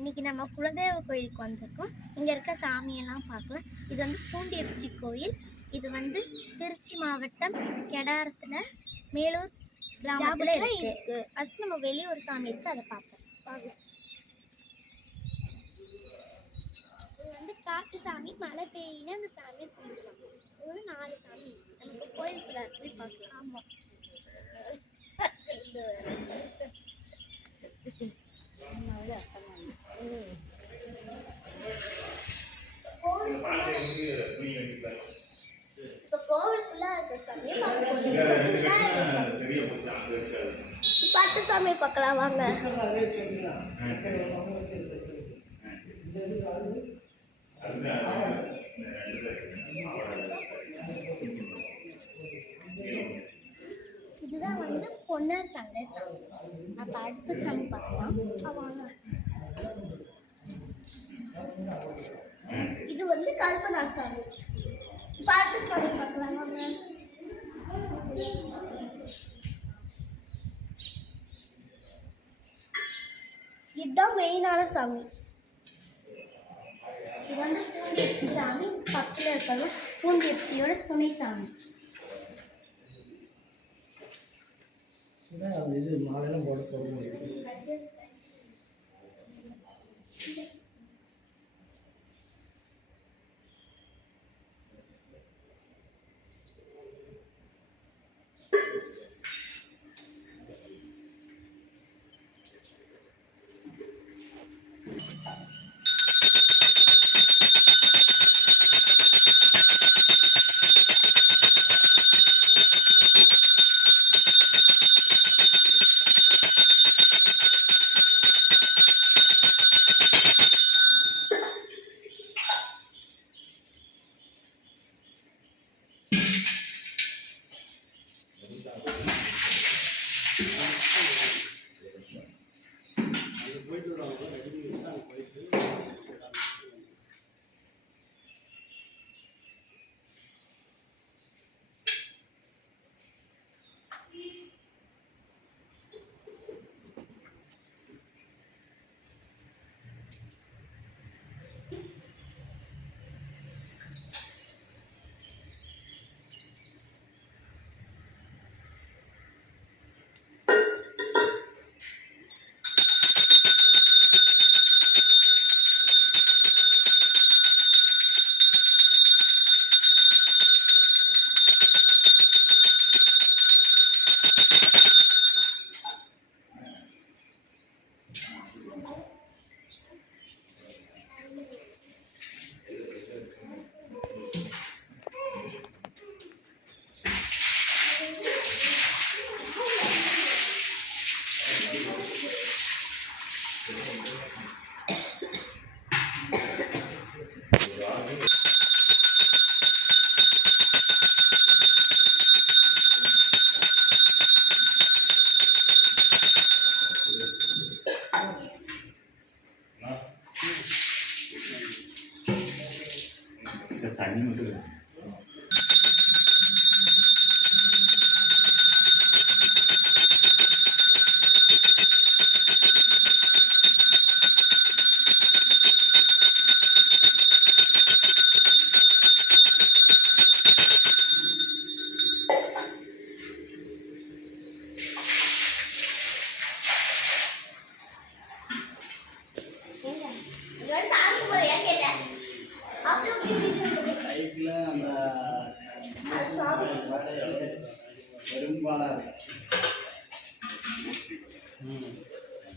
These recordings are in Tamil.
இன்றைக்கி நம்ம குலதெய்வ கோயிலுக்கு வந்திருக்கோம். இங்கே இருக்க சாமியெல்லாம் பார்க்கலாம். இது வந்து பூண்டியப்பச்சி கோயில். இது வந்து திருச்சி மாவட்டம் கெடாரத்தில் மேலூர் கிராமத்தில் இருக்குது. ஃபஸ்ட் நம்ம வெளியே ஒரு சாமி இருக்குது, அதை பார்ப்போம். இது வந்து காட்டு சாமி. மழை பெய்யில அந்த சாமியை கும்பிடுவாங்க. இது வந்து 4 சாமி. நமக்கு கோயிலுக்குள்ள போய் பார்க்கலாம். ஆமாம், பாட்டு சாமி பார்க்கலாம் வாங்க. இதுதான் வந்து பொன்னர் சந்தை சாமி. அப்போ அடுத்த சாமி பார்க்கலாம் வாங்க. இது வந்து கல்பனா சாமி. பாட்டு சாமி பார்க்கலாம் வாங்க. இதுதான் மெயினான சாமி. இது வந்து பூண்டியப்பச்சி சாமி. பக்கத்தில் இருக்கிறது பூண்டியப்பச்சியோட துணை சாமி. இது மாலையெல்லாம் போட போகிறோம். தண்ணி மட்டும்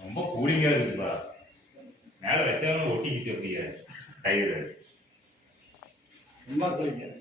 ரொம்ப கூலிங்கா இருக்குப்பா. மேல வச்சாலும் ஒட்டிக்கிச்சு அப்படியே கயிறு. ரொம்ப கூலிங்க.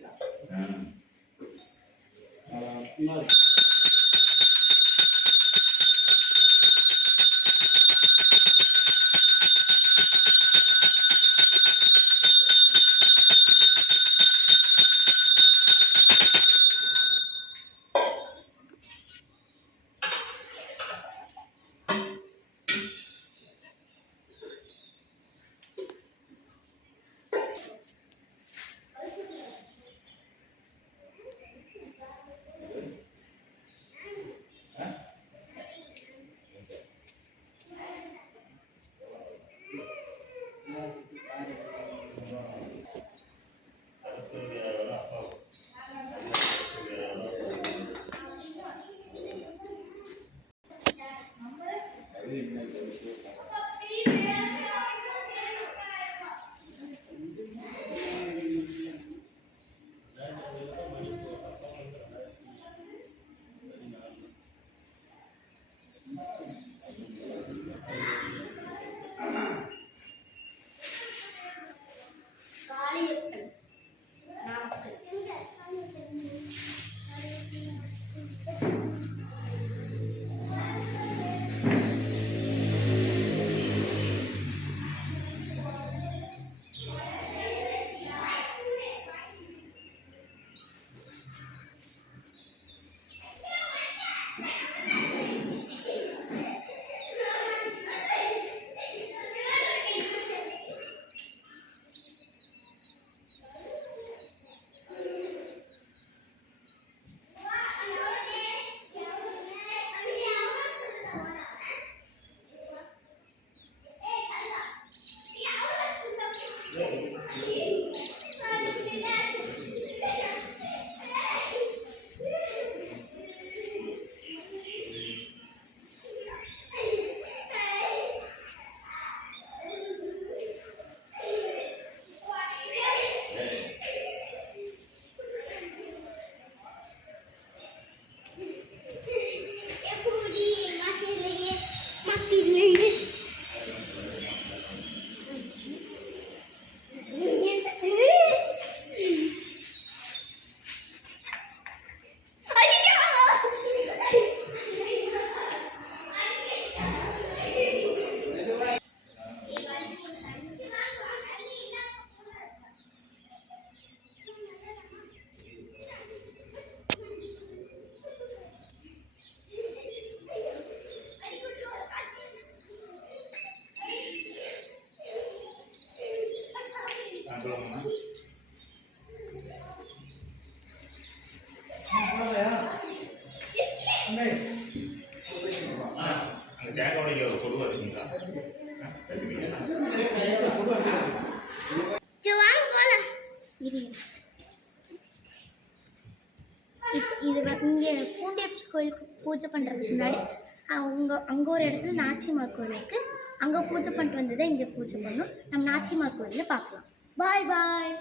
அந்த தேங்காய் உடைக்க ஒரு பொருள் வச்சுக்கீங்களா? இங்கே பூண்டியப்பச்சி கோயிலுக்கு பூஜை பண்ணுறதுக்கு முன்னாடி அங்கே ஒரு இடத்துல நாச்சிமார் கோயில் இருக்குது. அங்கே பூஜை பண்ணிட்டு வந்ததை இங்கே பூஜை பண்ணோம். நம்ம நாச்சிமார் கோயிலில் பார்க்கலாம். பாய் பாய்.